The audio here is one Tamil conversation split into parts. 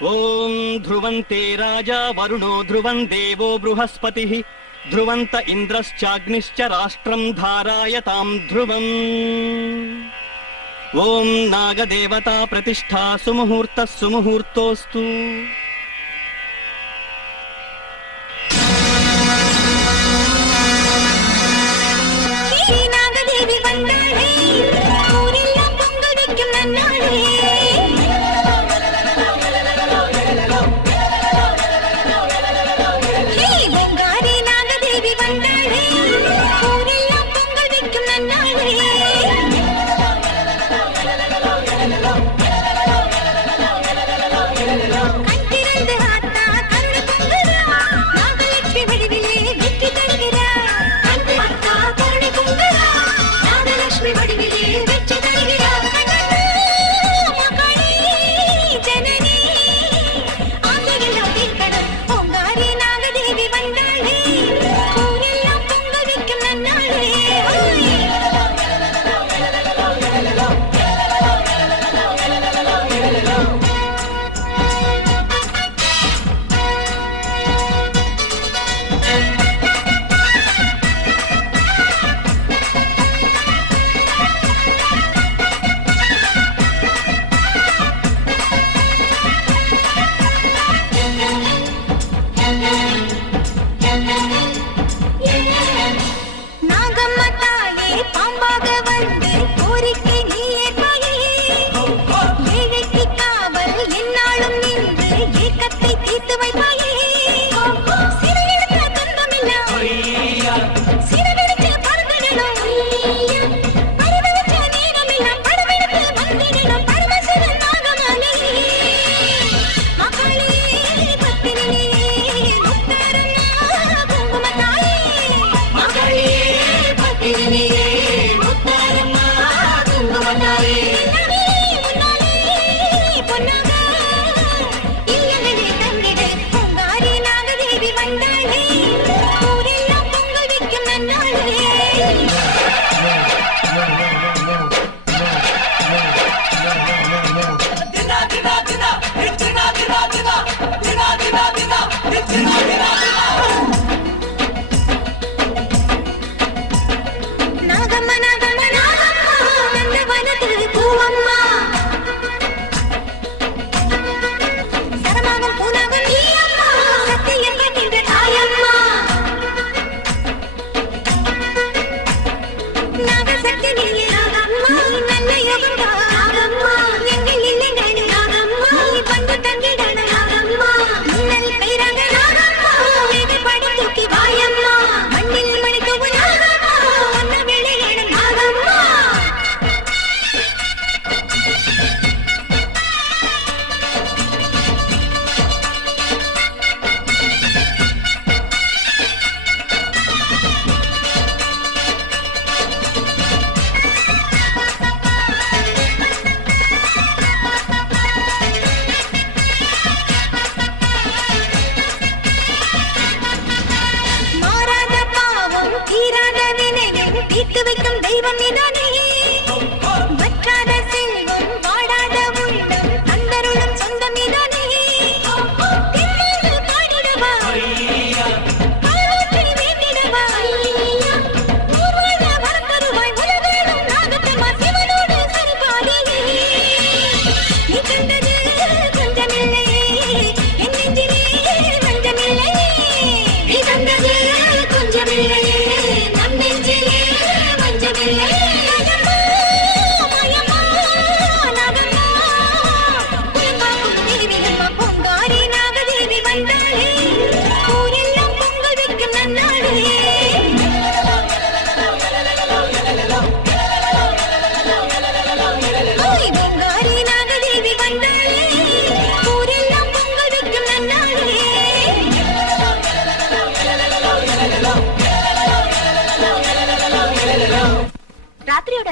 ओम ध्रुवन्ते राजा वरुणो ध्रुवं देवो बृहस्पतिः ध्रुवन्त इन्द्रश्चाग्निश्च राष्ट्रं धारायतां ध्रुवम्। ओम नागदेवता प्रतिष्ठा सुमुहूर्तः सुमुहूर्तोऽस्तु।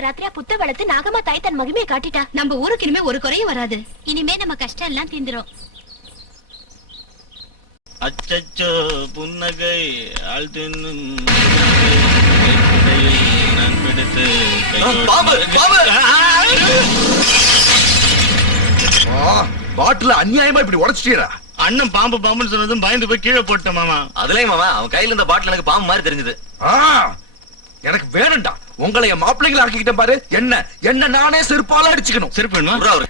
ராத்திரியா புத்த வளர்த்து நாகமா தாய் தன் மகிமையை காட்டிட்டா. நம்ம ஊருக்கு இனிமே ஒரு குறையும் வராது. இனிமே நம்ம கஷ்டம் எல்லாம் தீந்துரும். அச்சச்சோ புன்னகை ஆழ்த்தின்னும் பாட்டில அநியாயமா இப்படி உடைச்சிட்டீரா? அண்ணன் பாம்பு பாம்புன்னு சொன்னதும் பயந்து போய் கீழே போட்டேன் மாமா. அதுலயும் மாமா அவன் கையில இருந்த பாட்டில் எனக்கு பாம்பு மாதிரி தெரிஞ்சது. எனக்கு வேணும்டா. உங்களை என் மாப்பிள்ளைங்களை ஆக்கிக்கிட்டேன் பாரு. என்ன நானே செருப்பால அடிச்சுக்கணும். செருப்பு வேணுமா? அவரு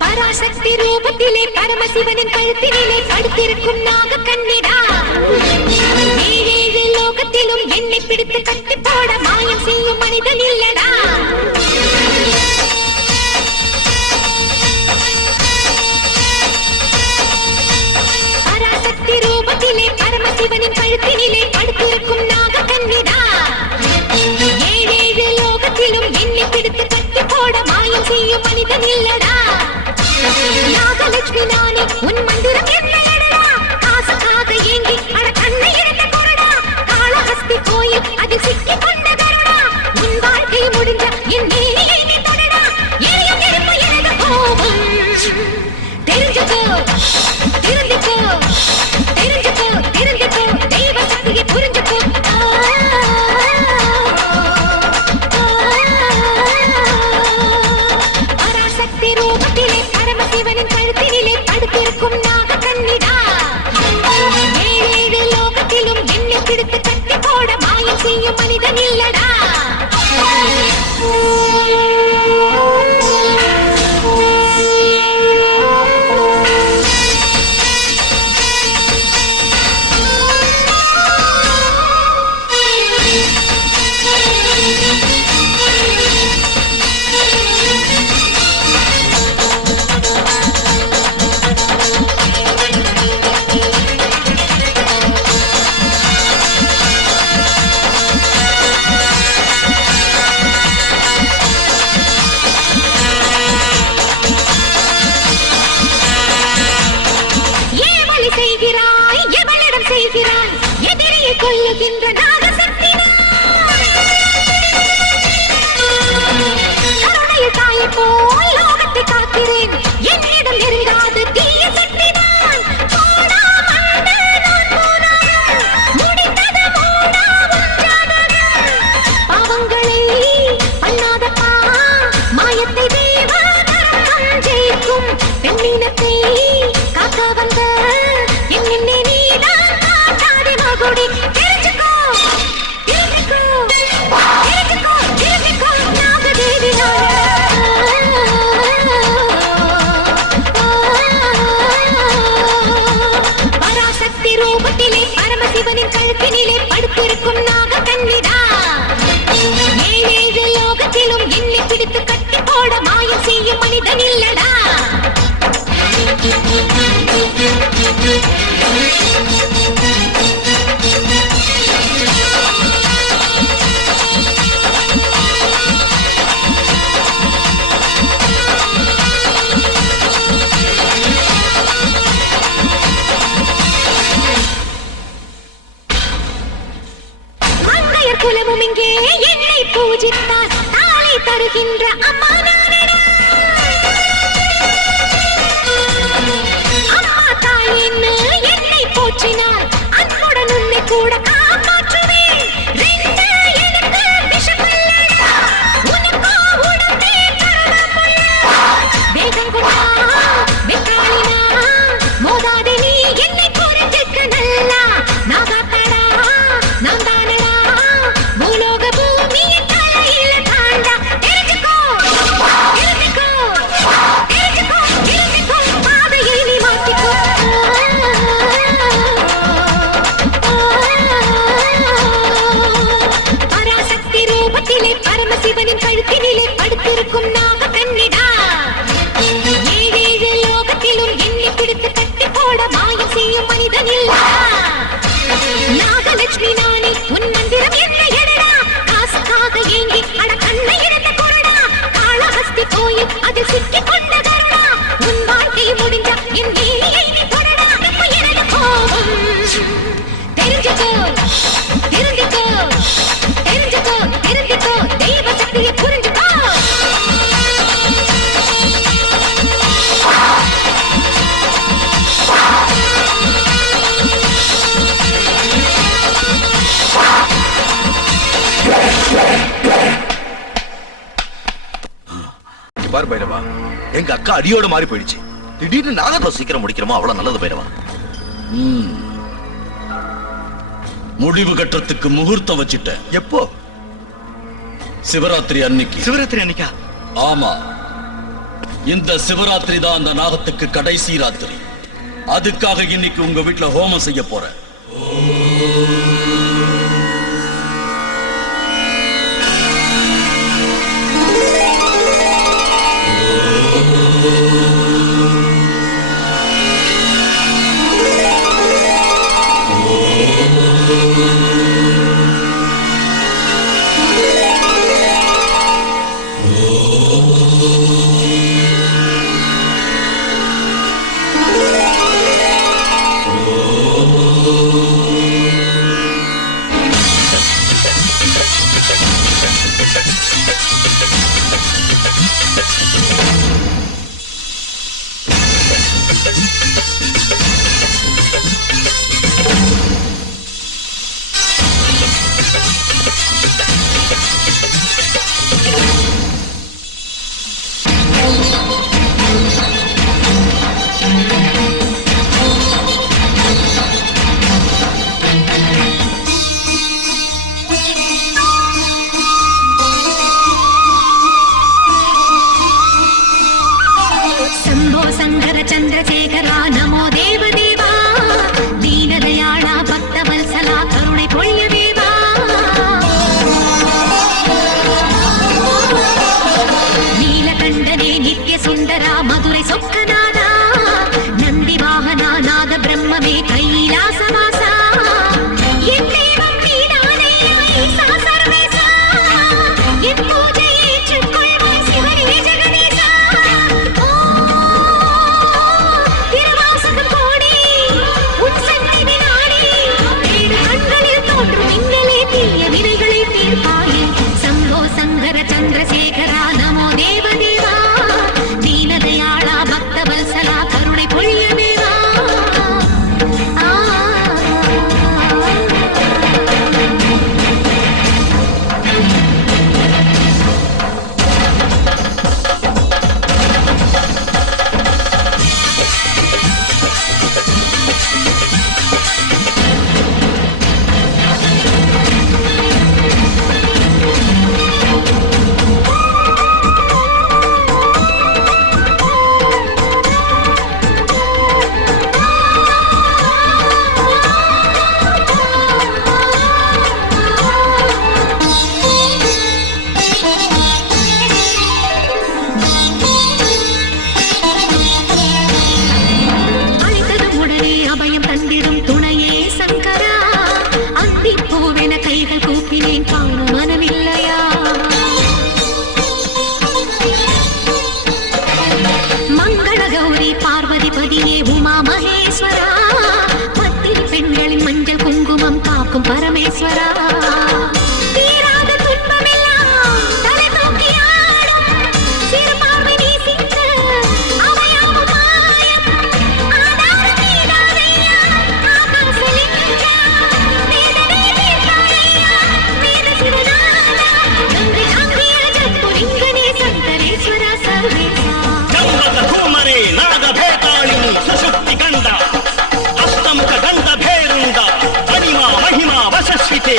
பராசக்தி ரூபத்திலே பரமசிவனின் கழுத்தினிலே படுத்திருக்கும் நாக கண்ணிடா. ஏழேழு லோகத்திலும் என்னை பிடித்து கட்டி போட மாயம் செய்யும் மனிதன் இல்லடா. பராசக்தி ரூபத்திலே பரமசிவனின் கழுத்தினிலே படுத்திருக்கும் நாக கண்ணிடா. ஏழேழு லோகத்திலும் என்னை பிடித்து கட்டி போட மாயம் செய்யும் மனிதன் இல்லடா. நாகலட்சுமி நானே உன் மந்திரம் என்னடா. காசுக்காக ஏங்கி அட கண்ணை எடுத்து கொடடா. காளஹஸ்தி கோயில் அதில் சிக்கி கொண்ட கருடா. உன் வாழ்க்கை முடிஞ்ச என் நீதியை நீ தொடடா. எரியும் நெருப்பு எனது கோபம். தெரிஞ்சுக்கோ திருந்திக்கோ தெரிஞ்சுக்கோ தெரிஞ்சுக்கோ தெய்வ சக்தியை புரிஞ்சுக்கோ. பராசக்தி ரூபத்திலே பரமசிவனின் கழுத்தினிலே படுத்திருக்கும் நாக கண்ணிடா. ஏழேழு லோகத்திலும் என்னை பிடித்து கட்டி போட மாயம் செய்யும் மனிதன் இல்லடா. எதிரியை கொல்லுகின்ற நாகசக்தி கருணையில் தாயை போல் லோகத்தை காக்கிறேன். என்னிடம் நெருங்காது தீய சக்தி தான். பாவங்களை பண்ணாதப்பா மாயத்தை தேவதம் ஜெயிக்கும் பெண்ணினத்தை காக்க வந்த என்னை நீதான். தெரிஞ்சுக்கோ தெரிஞ்சுக்கோ தெரிஞ்சுக்கோ தெரிஞ்சுக்கோ நாகதேவி பராசக்தி ரூபத்திலே பரமசிவனின் கழுத்தினிலே படுத்திருக்கும் நாக கண்ணிடா. ஏழேழு லோகத்திலும் என்னை பிடித்து கட்டி போட மாயம் செய்யும் மனிதன் இல்லடா. குலமும் இங்கே என்னை பூஜித்தார். தாளை தருகின்ற அம்மா நானடா. அம்மா தாய் என்னை போற்றினார். அன்புடன் உன்னை கூட காப்பாற்றுவேன். ரெண்டு எனக்கு விஷமல்லடா. உனக்கோ உடம்பே கரணமல்லா. வேகம் கொண்டா வெக்காளினா மோதாதே நீ என்னை புரிஞ்சுக்க நல்லா. நாகாத்தடா நான் தானடா. பூலோக பூமியின் தலையில தாண்டா. தெரிஞ்சுக்கோ தெரிஞ்சுக்கோ தெரிஞ்சுக்கோ தெரிஞ்சுக்கோ பாதையை நீ மாத்திக்கோ. பராசக்தி ரூபத்திலே பரமசிவனின் கழுத்தினிலே படுத்திருக்கும் நாக கண்ணிடா. ஏழேழு லோகத்திலும் என்னை பிடித்து கட்டி போட மாயம் செய்யும் மனிதன் இல்லடா. நாகலட்சுமி நானே உன் மந்திரம் என்னடா. காசுக்காக ஏங்கி அட கண்ணை எடுத்து கொடடா. காளஹஸ்தி கோயில் அதில் சிக்கி கொண்ட கருடா. உன் வாழ்க்கை முடிஞ்ச என் நீதியை நீ தொடடா. எனது கோபம் தெரிஞ்சுக்கோ தெரிஞ்சுக்கோ தெரிஞ்சுக்கோ பாரு பைரவா, எங்க அக்கா அடியோட மாறி போயிடுச்சு. திடீர்னு நாங்க எவ்வளவு சீக்கிரம் முடிக்கிறோமோ அவ்வளவு நல்லது பைரவா. முடிவு கட்டுறதுக்கு முகூர்த்தம் வச்சிட்டேன். எப்போ? சிவராத்திரி அன்னைக்கு. சிவராத்திரி அன்னைக்கா? ஆமா, இந்த சிவராத்திரி தான் அந்த நாகத்துக்கு கடைசி ராத்திரி. அதுக்காக இன்னைக்கு உங்க வீட்டுல ஹோமம் செய்ய போறேன். शंभो शंकर चंद्रशेखरा नमो देव देवा दीनदयाळा भक्तवत्सला करुणे पोळ्य देवा नीलकंठने नित्य सुंदरा मधुरै सोक्कनादा नंदी वाहना नाद ब्रह्ममे कैलासवासा எத்தேவம் நீதானேயா ஈசா சர்வேசா என் பூஜையை ஏற்றுக்கொள்வாய் சிவனே ஜெகதீசா चंद्रशेखरा नमो देव देवा दीनदयाळा भक्तवत्सला करुणे पोळ्य देवा பரமேஸ்வரா தீராத துன்பமெல்லாம் தலை தூக்கி ஆடும் சிறு பார்வை நீசிக்க அவையாவும் மாயம் ஆதாரம் நீதானையா ஆகாசலிங்கா வேதனை தீர்த்தானையா வேத சிவநாதா கங்கை அங்கிய ஜப்புலிங்கனே சங்கரேஸ்வரா சர்வேசா ஜம்பத கூமரே நாத பேதாளினி சுசுப்தி கண்ட அஷ்டமுக கண்ட பேருண்ட மகிமா மகிமா வசஸ்விதே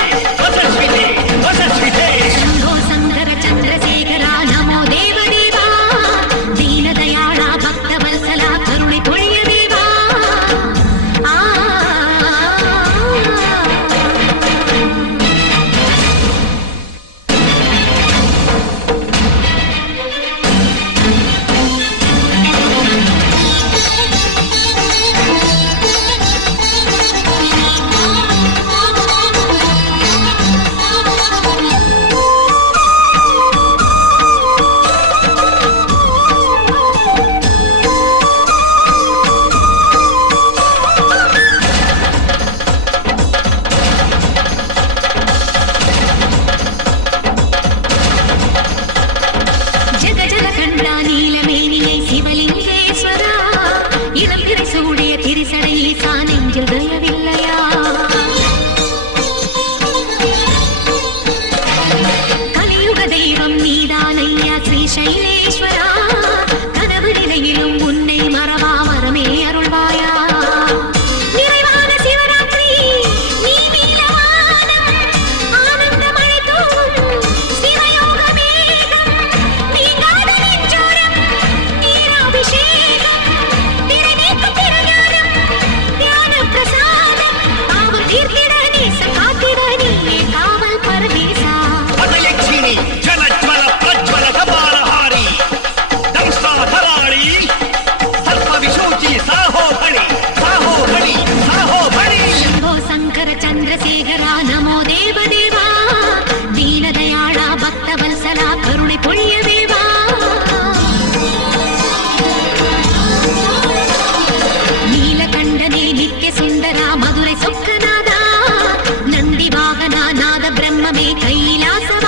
బ్రహ్మమే కైలాస